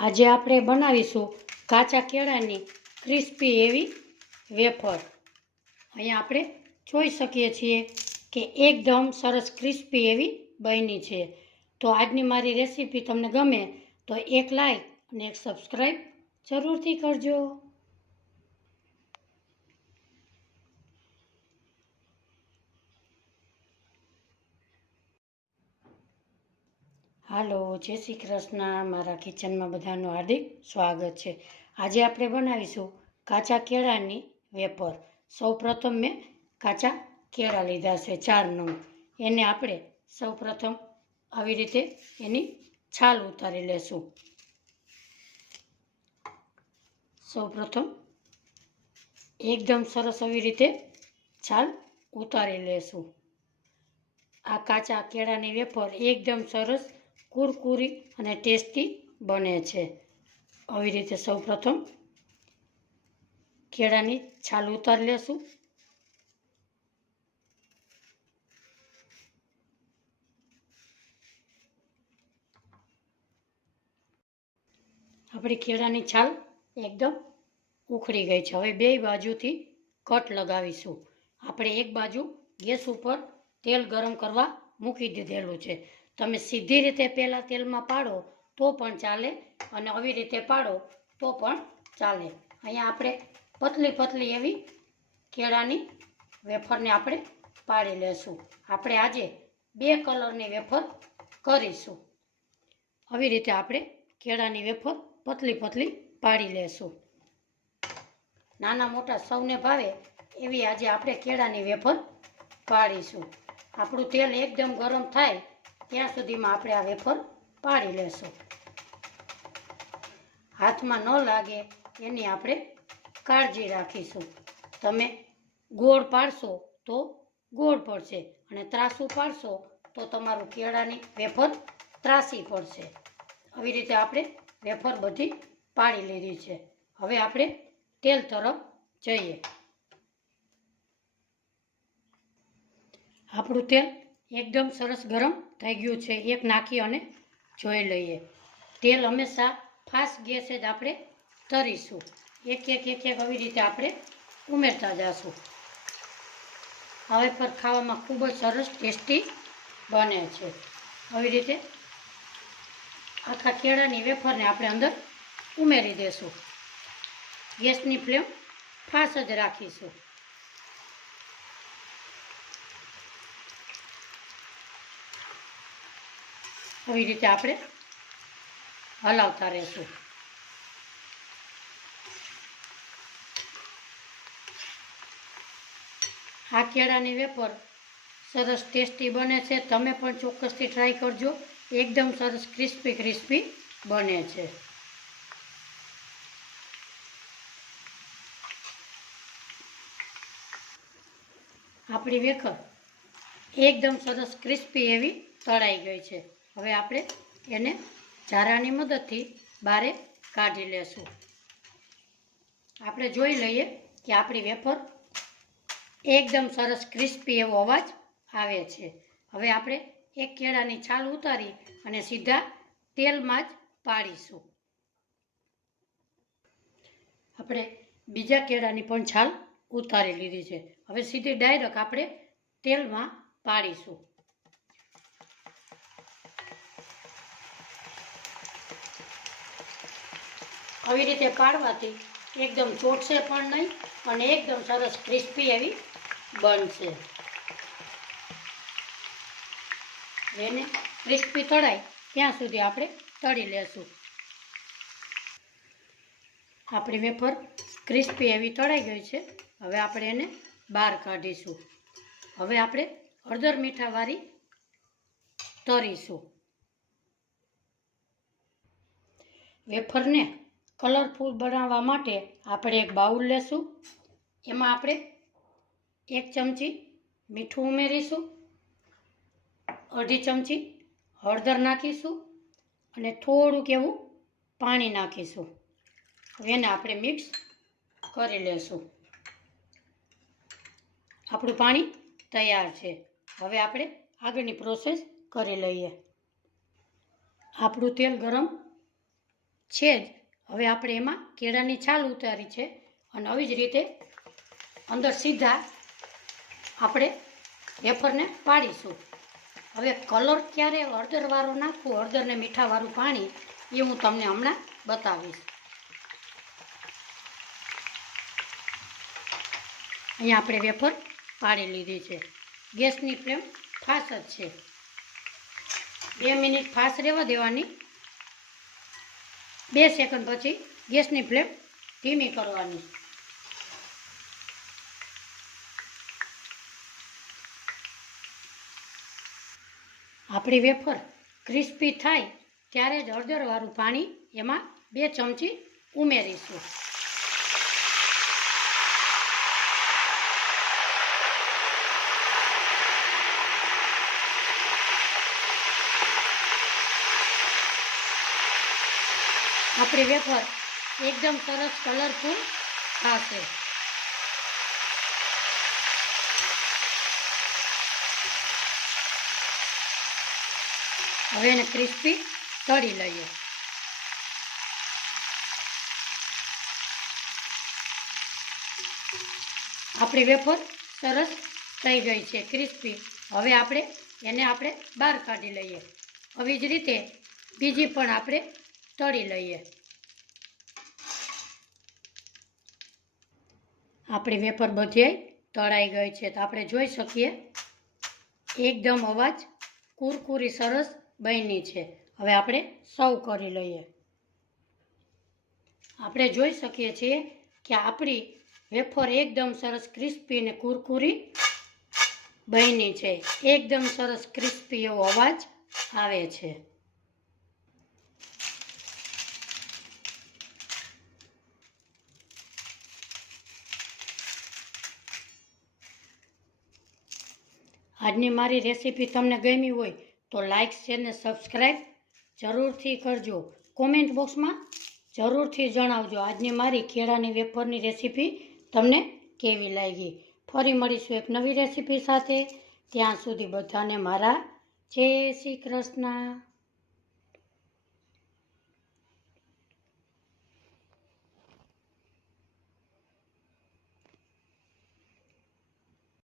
આજે આપણે બનાવીશું કાચા કેળાની ક્રિસ્પી એવી વેફર। અહીંયા આપણે જોઈ શકીએ છીએ કે એકદમ સરસ ક્રિસ્પી એવી બની છે। તો આજની મારી રેસીપી તમને ગમે તો એક લાઈક અને એક સબસ્ક્રાઈબ જરૂરથી કરજો। હાલો, જય શ્રી કૃષ્ણ। મારા કિચનમાં બધાનું હાર્દિક સ્વાગત છે। આજે આપણે બનાવીશું કાચા કેળાની વેફર। સૌપ્રથમ મેં કાચા કેળા લીધા છે 4 નંગ। એને આપણે સૌપ્રથમ આવી રીતે એની છાલ ઉતારી લેશું। સૌપ્રથમ એકદમ સરસ આવી રીતે છાલ ઉતારી લેશું। આ કાચા કેળાની વેફર એકદમ સરસ કુરકુરી અને ટેસ્ટી બને છે। આવી રીતે સૌપ્રથમ કેળાની છાલ ઉતારી લેશું। આપણી કેળાની છાલ એકદમ ઉખડી ગઈ છે। હવે બે બાજુથી કટ લગાવીશું। આપણે એક બાજુ ગેસ ઉપર તેલ ગરમ કરવા મૂકી દીધેલું છે। તમે સીધી રીતે પહેલાં તેલમાં પાડો તો પણ ચાલે અને આવી રીતે પાડો તો પણ ચાલે। અહીંયા આપણે પતલી પતલી એવી કેળાની વેફરને આપણે પાડી લેશું। આપણે આજે 2 કલરની વેફર કરીશું। આવી રીતે આપણે કેળાની વેફર પતલી પતલી પાડી લેશું। નાના મોટા સૌને ભાવે એવી આજે આપણે કેળાની વેફર પાડીશું। આપણું તેલ એકદમ ગરમ થાય ત્યાં સુધીમાં આપણે આ વેફર પાડી લેશું। હાથમાં ન લાગે એની આપણે કાળજી રાખીશું। તમે ગોળ પાડશો તો ગોળ પડશે અને ત્રાસું પાડશો તો તમારું કેળાની વેફર ત્રાસી પડશે। આવી રીતે આપણે વેફર બધી પાડી લીધી છે। હવે આપણે તેલ તરફ જઈએ। આપણું તેલ એકદમ સરસ ગરમ થઈ ગયું છે। એક નાખી અને જોઈ લઈએ। તેલ હંમેશા ફાસ્ટ ગેસે જ આપણે તરીશું। એક આવી રીતે આપણે ઉમેરતા જઈશું। આ વેફર ખાવામાં ખૂબ જ સરસ ટેસ્ટી બને છે। આવી રીતે આખા કેળાની વેફરને આપણે અંદર ઉમેરી દેશું। ગેસની ફ્લેમ ફાસ્ટ જ રાખીશું। આવી રીતે આપણે હલાવતા રહેશું। આ કેળાની વેફર સરસ ટેસ્ટી બને છે। તમે પણ ચોક્કસથી ટ્રાય કરજો। એકદમ સરસ ક્રિસ્પી ક્રિસ્પી બને છે। આપણી વેફર એકદમ સરસ ક્રિસ્પી એવી તળાઈ ગઈ છે। હવે આપણે એને ઝારાની મદદથી બહાર કાઢી લેશું। આપણે જોઈ લઈએ કે આપણી વેફર એકદમ સરસ ક્રિસ્પી એવો અવાજ આવે છે। હવે આપણે એક કેળાની છાલ ઉતારી અને સીધા તેલમાં જ પાડીશું। આપણે બીજા કેળાની પણ છાલ ઉતારી લીધી છે। હવે સીધી ડાયરેક્ટ આપણે તેલમાં પાડીશું। આવી રીતે પાડવાથી એકદમ ચોટશે પણ નહીં અને એકદમ સરસ ક્રિસ્પી એવી બનશે। એને ક્રિસ્પી તળાય ત્યાં સુધી આપણે તળી લેશું। આપણી વેફર ક્રિસ્પી એવી તળાઈ ગઈ છે। હવે આપણે એને બહાર કાઢીશું। હવે આપણે હળદર મીઠાવાળી તળીશું। વેફરને કલરફુલ બનાવવા માટે આપણે એક બાઉલ લેશું। એમાં આપણે 1 ચમચી મીઠું ઉમેરીશું, અડધી ચમચી હળદર નાખીશું અને થોડુંક એવું પાણી નાખીશું। એને આપણે મિક્સ કરી લેશું। આપણું પાણી તૈયાર છે। હવે આપણે આગળની પ્રોસેસ કરી લઈએ। આપણું તેલ ગરમ છે જ. હવે આપણે એમાં કેળાની છાલ ઉતારી છે અને આવી જ રીતે અંદર સીધા આપણે વેફરને પાડીશું. હવે કલર ક્યારે હળદરવાળો નાખવું, હળદર ને મીઠાવાળું પાણી, એ હું તમને હમણાં બતાવીશ. અહીંયા આપણે વેફર પાડી લીધી છે. ગેસની ફ્લેમ ફાસ્ટ જ છે. 2 મિનિટ ફાસ્ટ રહેવા દેવાની. 2 સેકન્ડ પછી ગેસની ફ્લેમ ધીમી કરવાની. આપણી વેફર ક્રિસ્પી થાય ત્યારે જ હળદરવાળું પાણી એમાં 2 ચમચી ઉમેરીશું. આપણી વેફર એકદમ સરસ કલરફુલ થશે. હવે એને ક્રિસ્પી તળી લઈએ. આપણી વેફર સરસ થઈ ગઈ છે, ક્રિસ્પી. હવે એને બહાર કાઢી લઈએ. આવી જ રીતે બીજી પણ આપણે તળી લઈએ. આપણી વેફર બધી તળાઈ ગઈ છે. તો આપણે જોઈ શકીએ એકદમ અવાજ કુરકુરી સરસ બની છે. હવે આપણે સર્વ કરી લઈએ. આપણે જોઈ શકીએ છીએ કે આપણી વેફર એકદમ સરસ ક્રિસ્પી અને કુરકુરી બની છે. એકદમ સરસ ક્રિસ્પી એવો અવાજ આવે છે. આજની મારી રેસીપી તમને ગમી હોય તો લાઈક, શેર ને સબસ્ક્રાઈબ જરૂરથી કરજો. કોમેન્ટ બોક્સમાં જરૂરથી જણાવજો આજની મારી કેળાની વેફરની રેસીપી તમને કેવી લાગી. ફરી મળીશું એક નવી રેસીપી સાથે. ત્યાં સુધી બધાને મારા જય શ્રી કૃષ્ણ.